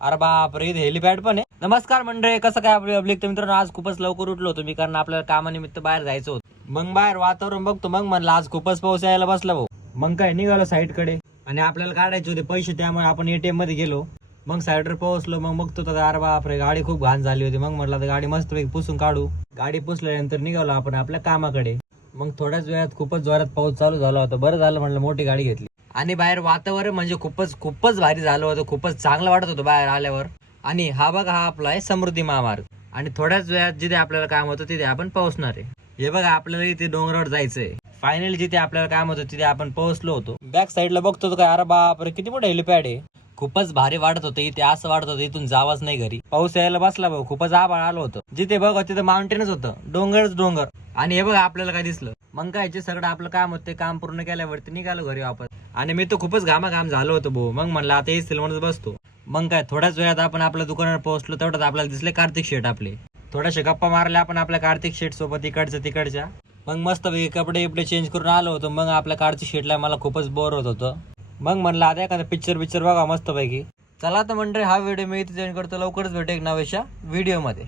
अरे बापरे, इथे हेलिपॅड पण आहे. नमस्कार मंडळी, कसं काय आपली पब्लिक. तर मित्रांनो, आज खूपच लवकर उठलो होतो मी, कारण आपल्याला कामानिमित्त बाहेर जायचं होतं. मग बाहेर वातावरण बघतो, मग म्हणलं आज खूपच पाऊस यायला बसला भाऊ. मग काय निघालो साईड कडे, आणि आपल्याला काढायचे होते पैसे, त्यामुळे आपण एटीएम मध्ये गेलो. मग साईडवर पोहोचलो. मग बघतो तर अरे बापरे, गाडी खूप घाण झाली होती. मग म्हटलं गाडी मस्त पुसून काढू. गाडी पुसल्यानंतर निघालो आपण आपल्या कामाकडे. मग थोड्याच वेळात खूपच जोरात पाऊस चालू झाला होता. बरं झालं म्हणलं मोठी गाडी घेतली. आणि बाहेर वातावरण म्हणजे खूपच भारी झालं होतं. खूपच चांगलं वाटत होतं बाहेर आल्यावर. आणि हा बघा, हा आपला आहे समृद्धी महामार्ग. आणि थोड्याच वेळात जिथे आपल्याला काम होतं तिथे आपण पोहोचणार आहे. हे बघा, आपल्याला इथे डोंगरावर जायचंय. फायनली जिथे आपल्याला काम होतं तिथे आपण पोहोचलो होतो. बॅक साईडला बघतो काय, अरे बापरे किती मोठं हेलिपॅड आहे. खूपच भारी वाटत होतं इथे. असं वाटत होतं इथून जावंच नाही घरी. पाऊस यायला बसला भाऊ. खूपच आभाळ आलं होतं. जिथे बघा तिथे माउंटेनच होतं, डोंगरच डोंगर. आणि हे बघा आपल्याला काय दिसलं. मग काय, जे सगळं आपलं काम होतं ते काम पूर्ण केल्यावरती निघालो घरी वापस. आणि मी तर खूपच घामाघाम झालो होतो भाऊ. मग म्हणलं आता एसी म्हणून बसतो. मग काय, थोड्याच वेळात आपण आपल्या दुकानावर पोहोचलो. तेवढ्यात आपल्याला दिसले कार्तिक शेट आपले. थोड्याशा गप्पा मारल्या आपण आपल्या कार्तिक शेट सोबत तिकडच्या. मग मस्त कपडे चेंज करून आलो होतो. मग आपल्या कार्तिक शेटला मला खूपच बोर होत होतं. मग म्हणलं आता एखादा पिक्चर बघा मस्त पैकी. चला तर मंडळी, हा व्हिडिओ मी इथे जॉईन करतो. लवकरच भेटू एक नव्याशा व्हिडिओ मध्ये.